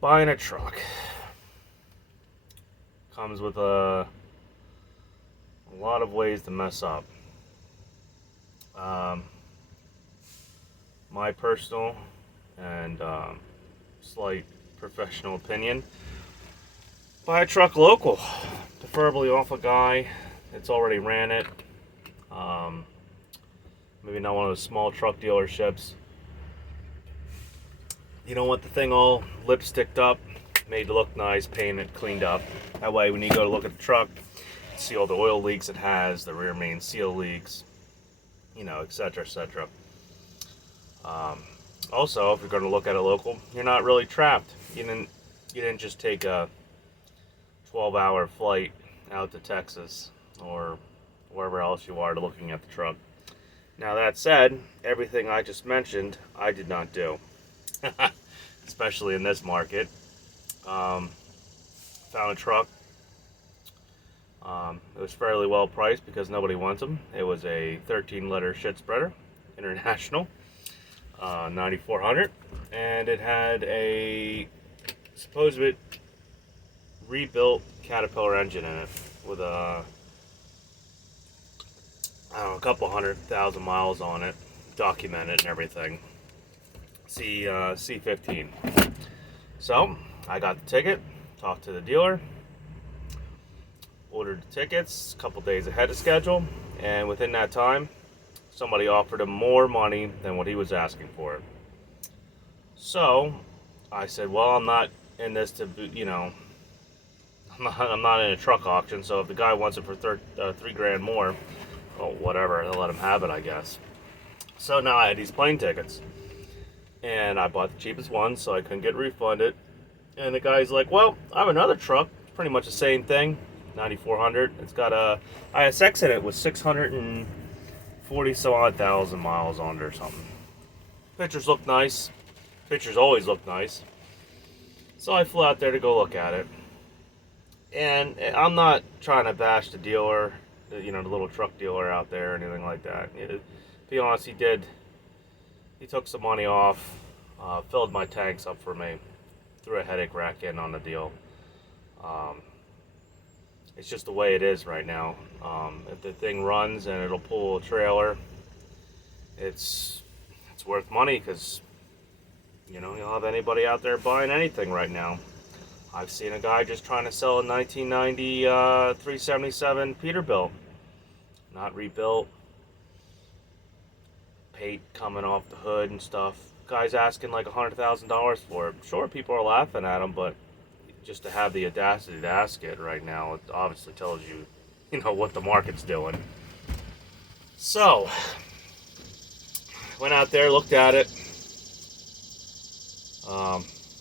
Buying a truck comes with a lot of ways to mess up. Um, my personal and slight professional opinion: buy a truck local, preferably off a guy that's already ran it. Um, Maybe not one of those small truck dealerships. You don't want the thing all lipsticked up, made to look nice, painted, cleaned up. That way, when you go to look at the truck, you see all the oil leaks it has, the rear main seal leaks, etc., etc. Um, Also, if you're going to look at it local, you're not really trapped. You didn't just take a 12-hour flight out to Texas or wherever else you are to looking at the truck. Now that said, everything I just mentioned, I did not do, especially in this market. Um, Found a truck. It was fairly well priced because nobody wants them. It was a 13-liter shit spreader, International, 9400, and it had a supposed rebuilt Caterpillar engine in it with a couple 100,000 miles on it, documented and everything. C15. So I got the ticket, talked to the dealer, ordered the tickets a couple days ahead of schedule, and within that time, somebody offered him more money than what he was asking for. So I said, well, I'm not in this to, I'm not in a truck auction. So if the guy wants it for $3,000 more, well, whatever, they'll let him have it, I guess. So now I had these plane tickets, and I bought the cheapest one, so I couldn't get refunded. And the guy's like, well, I have another truck, pretty much the same thing, 9400. It's got a ISX in it with 640 some odd thousand miles on it or something. Pictures look nice. Pictures always look nice. So I flew out there to go look at it. And I'm not trying to bash the dealer, the little truck dealer out there or anything like that. To be honest, he took some money off, filled my tanks up for me, threw a headache rack in on the deal. It's just the way it is right now. If the thing runs and it'll pull a trailer, it's worth money because you'll have anybody out there buying anything right now. I've seen a guy just trying to sell a 1990 377 Peterbilt, not rebuilt, paint coming off the hood and stuff. Guy's asking like $100,000 for it. Sure, people are laughing at him, but just to have the audacity to ask it right now, it obviously tells you, what the market's doing. So, went out there, looked at it.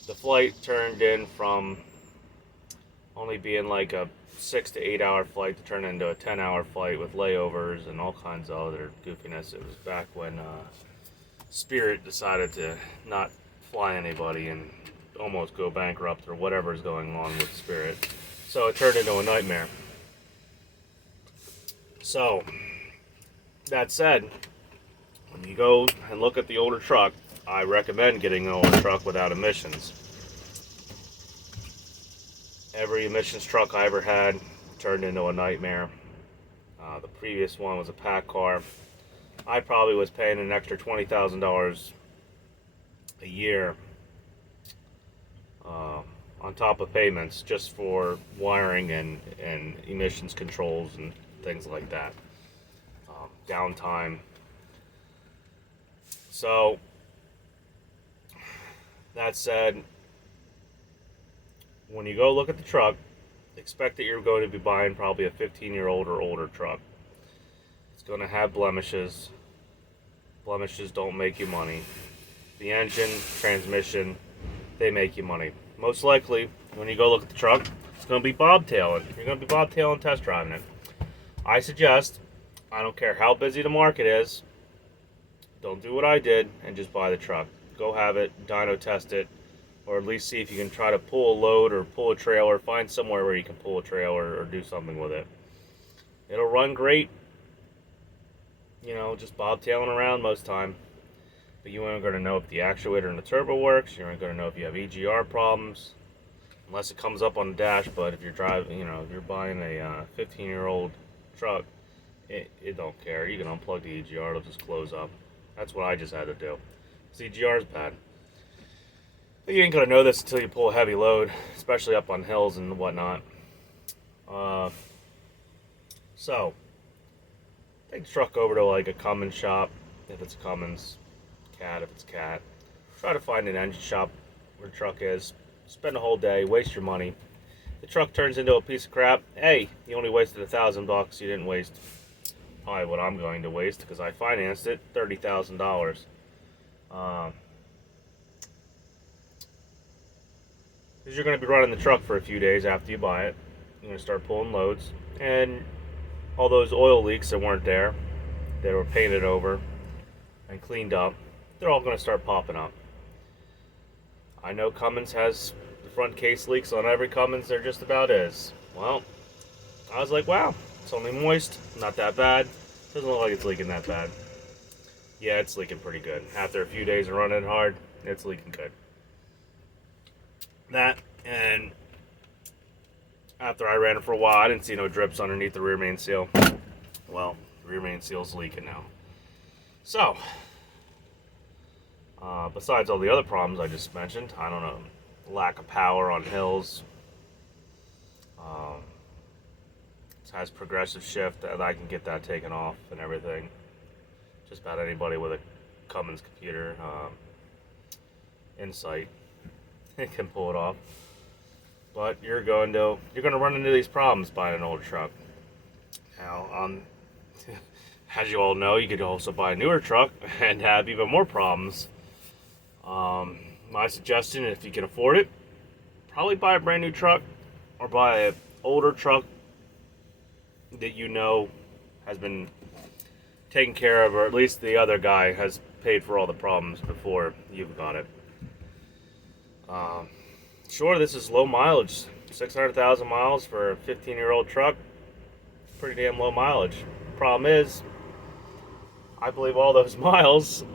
The flight turned in from only being like a 6 to 8 hour flight to turn into a 10-hour flight with layovers and all kinds of other goofiness. It was back when Spirit decided to not fly anybody and almost go bankrupt or whatever's going on with Spirit. So it turned into a nightmare. So, that said, when you go and look at the older truck, I recommend getting an older truck without emissions. Every emissions truck I ever had turned into a nightmare. The previous one was a pack car. I probably was paying an extra $20,000 a year on top of payments just for wiring and emissions controls and things like that. Downtime. So, that said, when you go look at the truck, expect that you're going to be buying probably a 15-year-old or older truck. It's going to have blemishes. Blemishes don't make you money. The engine, transmission, they make you money. Most likely, when you go look at the truck, it's going to be bobtailing. You're going to be bobtailing test driving it. I suggest, I don't care how busy the market is, don't do what I did and just buy the truck. Go have it, dyno test it, or at least see if you can try to pull a load or pull a trailer. Find somewhere where you can pull a trailer or do something with it. It'll run great, just bobtailing around most time. but you aren't going to know if the actuator and the turbo works. You aren't going to know if you have EGR problems, unless it comes up on the dash. But if you're driving, if you're buying a 15-year-old truck, it don't care. You can unplug the EGR; it'll just close up. That's what I just had to do. The EGR is bad. But you ain't gonna know this until you pull a heavy load, especially up on hills and whatnot. So take the truck over to like a Cummins shop, if it's Cummins, Cat if it's Cat. Try to find an engine shop where the truck is. Spend a whole day, waste your money. The truck turns into a piece of crap. Hey, you only wasted $1,000. You didn't waste probably what I'm going to waste because I financed it, $30,000. Because you're going to be running the truck for a few days after you buy it. You're going to start pulling loads, and all those oil leaks that weren't there, they were painted over and cleaned up, they're all going to start popping up. I know Cummins has the front case leaks on every Cummins there just about is. Well, I was like, wow, it's only moist, not that bad. Doesn't look like it's leaking that bad. Yeah, it's leaking pretty good. After a few days of running hard, it's leaking good. That, and after I ran it for a while, I didn't see no drips underneath the rear main seal. Well, the rear main seal's leaking now. So, besides all the other problems I just mentioned, I don't know, lack of power on hills. It has progressive shift, and I can get that taken off and everything. Just about anybody with a Cummins computer, Insight, can pull it off. But you're going to run into these problems buying an old truck. Now, as you all know, you could also buy a newer truck and have even more problems. My suggestion, if you can afford it, probably buy a brand new truck or buy an older truck that you know has been taken care of, or at least the other guy has paid for all the problems before you've got it. Sure, this is low mileage, 600,000 miles for a 15-year-old truck. Pretty damn low mileage. Problem is, I believe all those miles,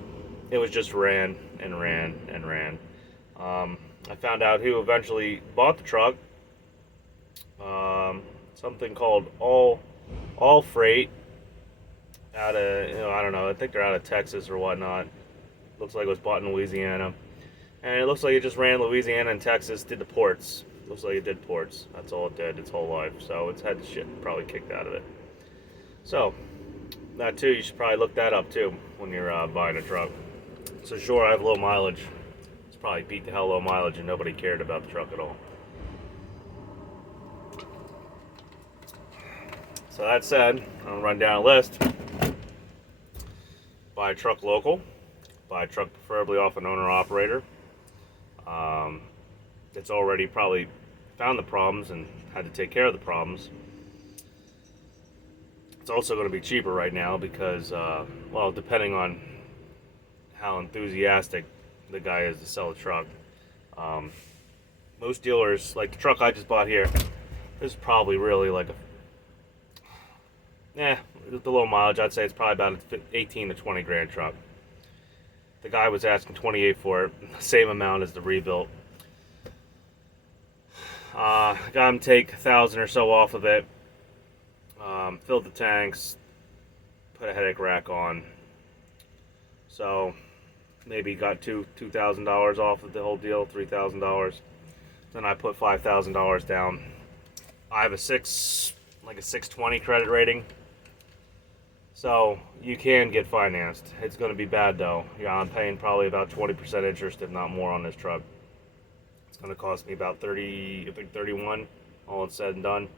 it was just ran and ran and ran. I found out who eventually bought the truck. Something called All Freight out of, I don't know, I think they're out of Texas or whatnot. Looks like it was bought in Louisiana. And it looks like it just ran Louisiana and Texas, did the ports. Looks like it did ports. That's all it did its whole life. So it's had the shit probably kicked out of it. So, that too, you should probably look that up too when you're buying a truck. So sure, I have low mileage. It's probably beat the hell low mileage and nobody cared about the truck at all. So that said, I'm going to run down a list. Buy a truck local. Buy a truck preferably off an owner-operator. It's already probably found the problems and had to take care of the problems. It's also going to be cheaper right now because, well, depending on how enthusiastic the guy is to sell a truck. Most dealers, like the truck I just bought here, this is probably really like the low mileage, I'd say it's probably about an 18 to 20 grand truck. The guy was asking 28 for it, same amount as the rebuilt. Got him take 1,000 or so off of it. Filled the tanks, put a headache rack on. So maybe got $2,000 off of the whole deal, $3,000. Then I put $5,000 down. I have a 620 credit rating. So you can get financed. It's going to be bad though. Yeah, I'm paying probably about 20% interest, if not more, on this truck. It's going to cost me about 31, all it's said and done.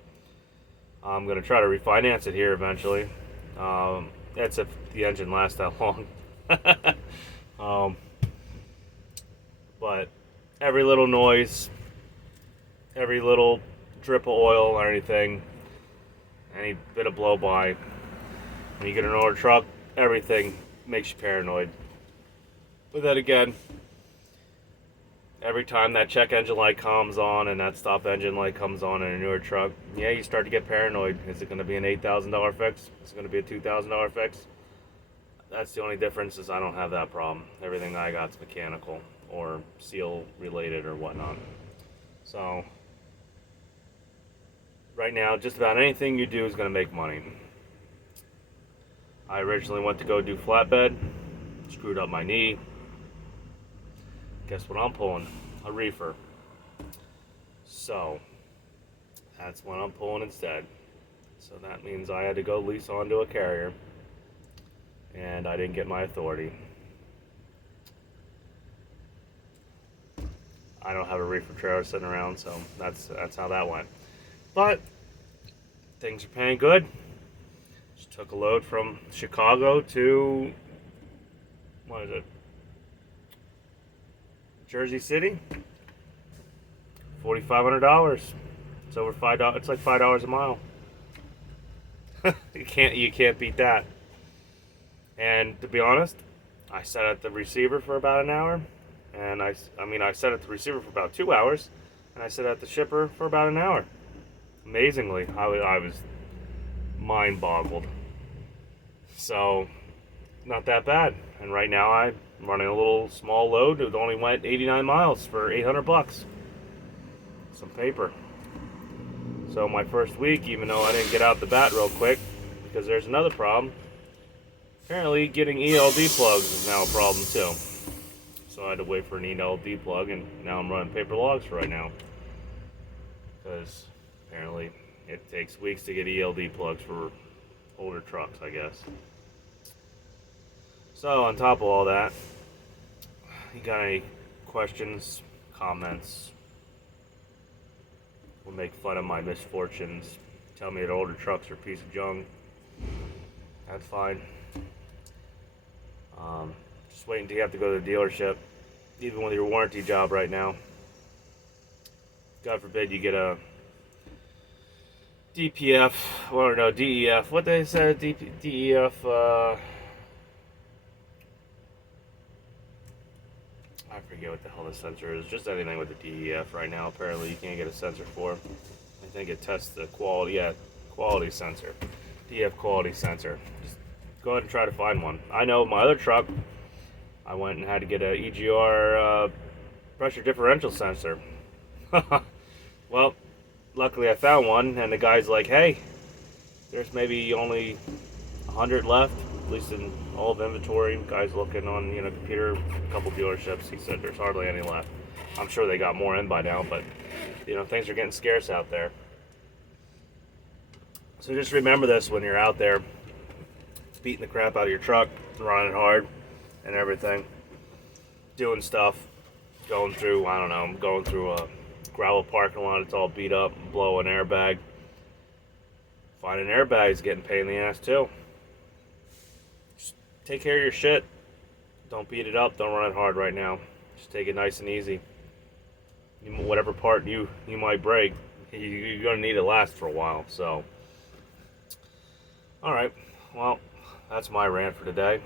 I'm going to try to refinance it here eventually. That's if the engine lasts that long. But every little noise, every little drip of oil or anything, any bit of blow by, when you get an older truck, everything makes you paranoid. But then again, every time that check engine light comes on and that stop engine light comes on in a newer truck, yeah, you start to get paranoid. Is it going to be an $8,000 fix? Is it going to be a $2,000 fix? that's the only difference is I don't have that problem. Everything I got's mechanical or seal related or whatnot. So right now, just about anything you do is going to make money. I originally went to go do flatbed, screwed up my knee. Guess what I'm pulling? A reefer. So that's what I'm pulling instead. So that means I had to go lease onto a carrier, and I didn't get my authority. I don't have a reefer trailer sitting around, so that's how that went. But things are paying good. Just took a load from Chicago to, what is it? Jersey City. $4,500. It's over $5. It's like $5 a mile. You can't beat that. And to be honest, I sat at the receiver for about an hour, and I sat at the receiver for about 2 hours, and I sat at the shipper for about an hour. Amazingly, I was mind boggled. So, not that bad. And right now I'm running a little small load. It only went 89 miles for $800. Some paper. So my first week, even though I didn't get out the bat real quick, because there's another problem. Apparently getting ELD plugs is now a problem too. So I had to wait for an ELD plug, and now I'm running paper logs for right now. Because apparently it takes weeks to get ELD plugs for older trucks, I guess. So on top of all that, you got any questions, comments? Will make fun of my misfortunes. Tell me that older trucks are a piece of junk. That's fine. Just wait until you have to go to the dealership, even with your warranty job right now. God forbid you get a DPF, or no, DEF. What they said, DEF, I forget what the hell the sensor is. Just anything with the DEF right now, apparently you can't get a sensor for. I think it tests the quality, quality sensor. DEF quality sensor. Just go ahead and try to find one. I know my other truck, I went and had to get a EGR pressure differential sensor. Well, luckily I found one, and the guy's like, hey, there's maybe only 100 left, at least in all of inventory. Guy's looking on computer, a couple dealerships. He said there's hardly any left. I'm sure they got more in by now, but things are getting scarce out there. So just remember this when you're out there beating the crap out of your truck, running hard and everything, doing stuff, going through a gravel parking lot, it's all beat up, blow an airbag. Finding airbags getting a pain in the ass too. Just take care of your shit. Don't beat it up, don't run it hard right now. Just take it nice and easy. Whatever part you might break, you're gonna need it last for a while. So, all right, well, that's my rant for today.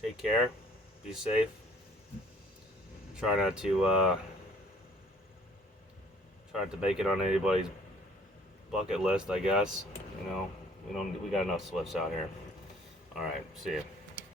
Take care, be safe. Try not to make it on anybody's bucket list, I guess. We got enough slips out here. All right, see ya.